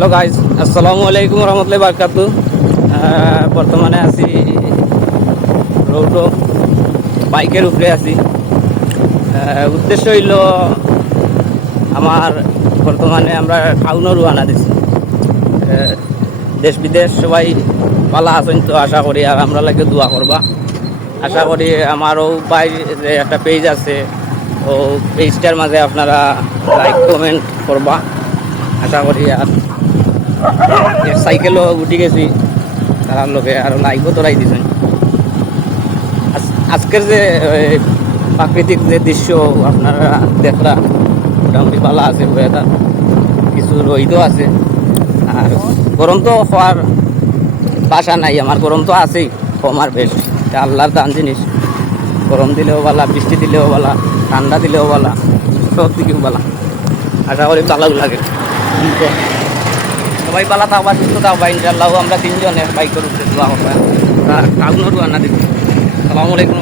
Hello guys, আসসালামু আলাইকুম রহমতুল্লাহি বারাকাতু। বর্তমানে আছি রৌটো বাইকের উপরে আছি। উদ্দেশ্য হইল আমার বর্তমানে আমরা টাউনও রওনা দিছি। দেশ বিদেশ সবাই পালা আছেন, তো আশা করি আর আমরা লাগে দোয়া করবা। আশা করি আমারও বাইরে একটা পেজ আছে, ও পেজটার মাঝে আপনারা লাইক কমেন্ট করবা। আশা করি আর সাইকেলও উঠে গেছি তার লোকে আর লাইভও তোলাই দিছেন। আজকের যে প্রাকৃতিক যে দৃশ্য আপনারা দেখলা মোটামুটি ভালো আছে, ওয়েদার কিছু রোদও আছে। আর গরম তো হওয়ার বাসা নাই, আমার গরম তো আছেই কম আর বেশ। আল্লাহর দান জিনিস, গরম দিলেও ভালা, বৃষ্টি দিলেও ভালা, ঠান্ডা দিলেও ভালা, সব দিকেও ভালা। আশা করি ভালো লাগে। সবাই পালা থাকবা, সুস্থ থাকবা ইনশাল্লাহ। আমরা তিনজনের বাইকের উপরে দোয়া করবা, টাউনেরও আনা দিচ্ছি। আসসালামু আলাইকুম।